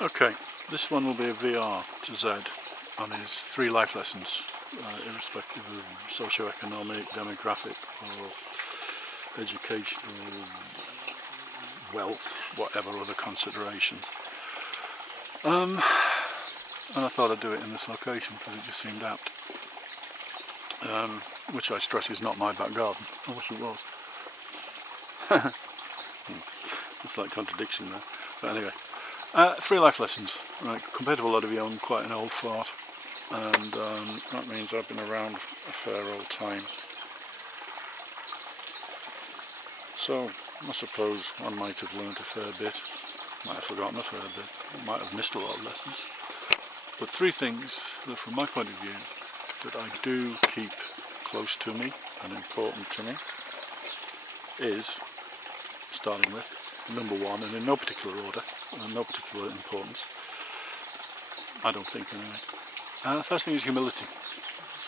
Okay, this one will be a VR to Zed on his 3 life lessons, irrespective of socio-economic, demographic or educational, wealth, whatever other considerations. And I thought I'd do it in this location because it just seemed apt. Which I stress is not my back garden. I wish it was. It's like contradiction there. But anyway, 3 life lessons. Right, compared to a lot of you, I'm quite an old fart, and that means I've been around a fair old time. So I suppose I might have learnt a fair bit, might have forgotten a fair bit, might have missed a lot of lessons. But 3 things that, from my point of view, that I do keep close to me and important to me is, starting with number 1, and in no particular order, and no particular importance, I don't think anyway. First thing is humility.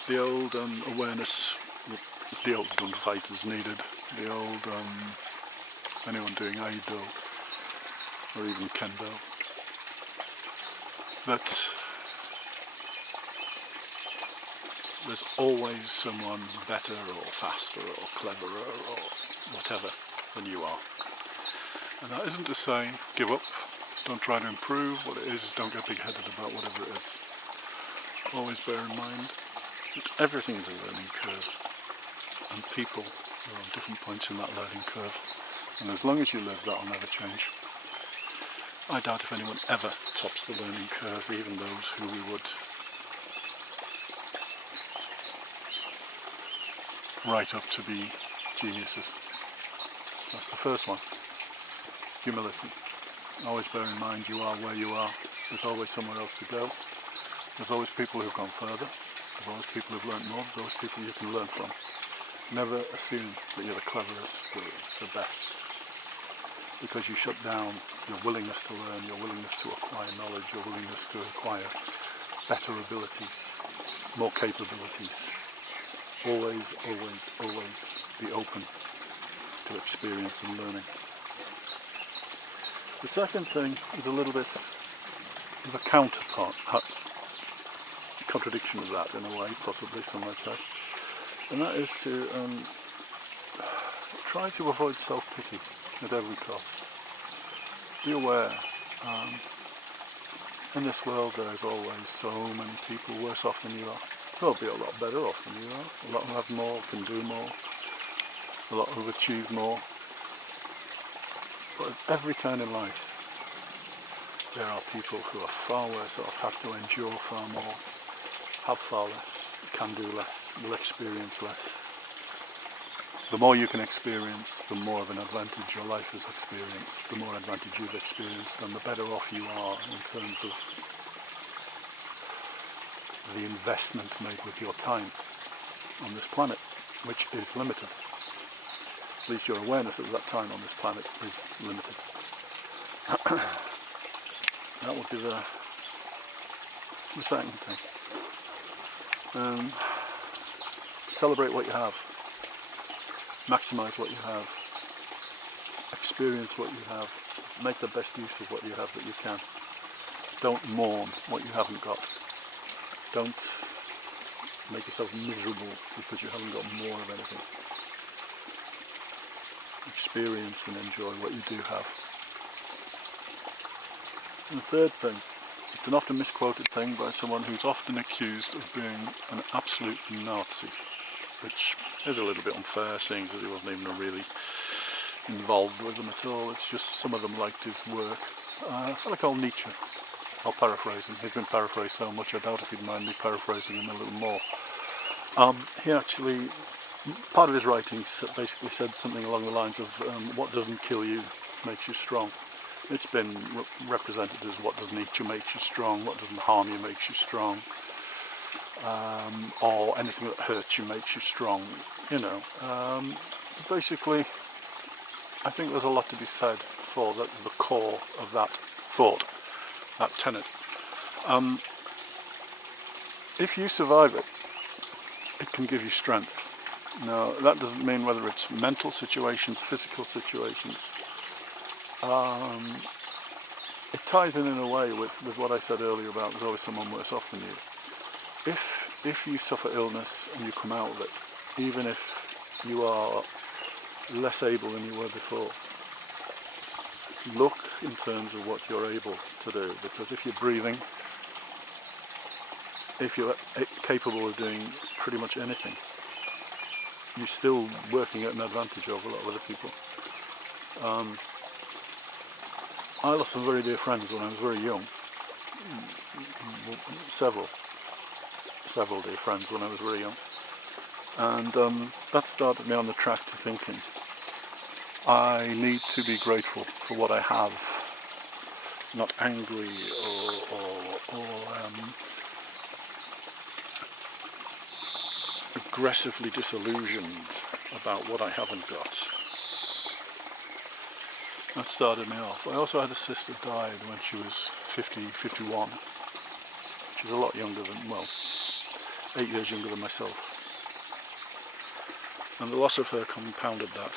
The old awareness that the old gunfighters needed, the old anyone doing Aido or even Kendo, that there's always someone better or faster or cleverer or whatever than you are. And that isn't to say give up, don't try to improve. What it is don't get big-headed about whatever it is. Always bear in mind that everything is a learning curve, and people are on different points in that learning curve. And as long as you live, that'll never change. I doubt if anyone ever tops the learning curve, even those who we would write up to be geniuses. That's the first one. Humility. Always bear in mind you are where you are. There's always somewhere else to go. There's always people who've gone further. There's always people who've learnt more. There's always people you can learn from. Never assume that you're the cleverest, the best, because you shut down your willingness to learn, your willingness to acquire knowledge, your willingness to acquire better abilities, more capabilities. Always, always, always be open to experience and learning. The second thing is a little bit of a counterpart, contradiction of that in a way, possibly some might say, and that is to try to avoid self-pity at every cost. Be aware, in this world there's always so many people worse off than you are. There'll be a lot better off than you are, a lot who have more, can do more, a lot who've achieved more. But at every turn in life, there are people who are far worse off, have to endure far more, have far less, can do less, will experience less. The more you can experience, the more of an advantage your life has experienced, the more advantage you've experienced, and the better off you are in terms of the investment made with your time on this planet, which is limited. At least your awareness of that time on this planet is limited. That would be the second thing. Celebrate what you have. Maximise what you have. Experience what you have. Make the best use of what you have that you can. Don't mourn what you haven't got. Don't make yourself miserable because you haven't got more of anything. Experience and enjoy what you do have. And the third thing, it's an often misquoted thing by someone who's often accused of being an absolute Nazi, which is a little bit unfair, seeing as he wasn't even really involved with them at all. It's just some of them liked his work. A fellow called Nietzsche. I'll paraphrase him. He's been paraphrased so much I doubt if he'd mind me paraphrasing him a little more. He actually, part of his writings basically said something along the lines of what doesn't kill you makes you strong. It's been represented as what doesn't eat you makes you strong, what doesn't harm you makes you strong, or anything that hurts you makes you strong, you know. Basically, I think there's a lot to be said for the core of that thought, that tenet. If you survive it, it can give you strength. Now, that doesn't mean whether it's mental situations, physical situations. It ties in a way with what I said earlier about there's always someone worse off than you. If you suffer illness and you come out of it, even if you are less able than you were before, look in terms of what you're able to do, because if you're breathing, if you're capable of doing pretty much anything, you're still working at an advantage over a lot of other people. I lost some very dear friends when I was very young. Several dear friends when I was very young. And that started me on the track to thinking, I need to be grateful for what I have, not angry or aggressively disillusioned about what I haven't got. That started me off. I also had a sister died when she was 51. She's a lot younger than, well, 8 years younger than myself. And the loss of her compounded that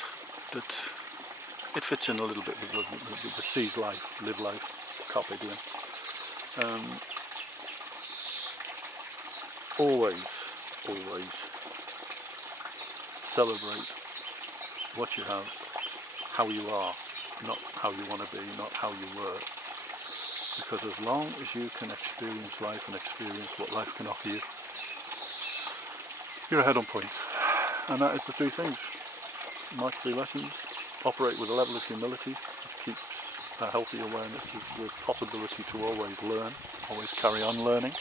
it fits in a little bit with the seize life, live life, carpe diem. Always celebrate what you have, how you are, not how you want to be, not how you were. Because as long as you can experience life and experience what life can offer you, you're ahead on points. And that is the three things. My 3 lessons: operate with a level of humility, which keeps a healthy awareness of the possibility to always learn, always carry on learning.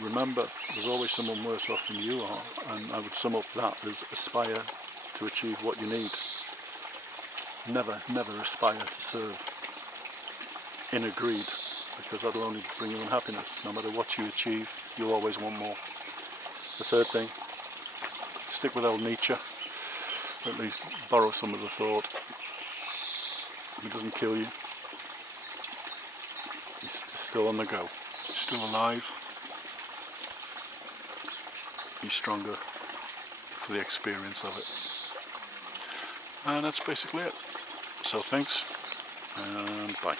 Remember, there's always someone worse off than you are, and I would sum up that as aspire to achieve what you need. Never aspire to serve in a greed, because that'll only bring you unhappiness. No matter what you achieve, you'll always want more. The third thing, stick with old Nietzsche, or at least borrow some of the thought. If it doesn't kill you, it's still on the go, it's still alive. Be stronger for the experience of it. And that's basically it. So thanks, and bye.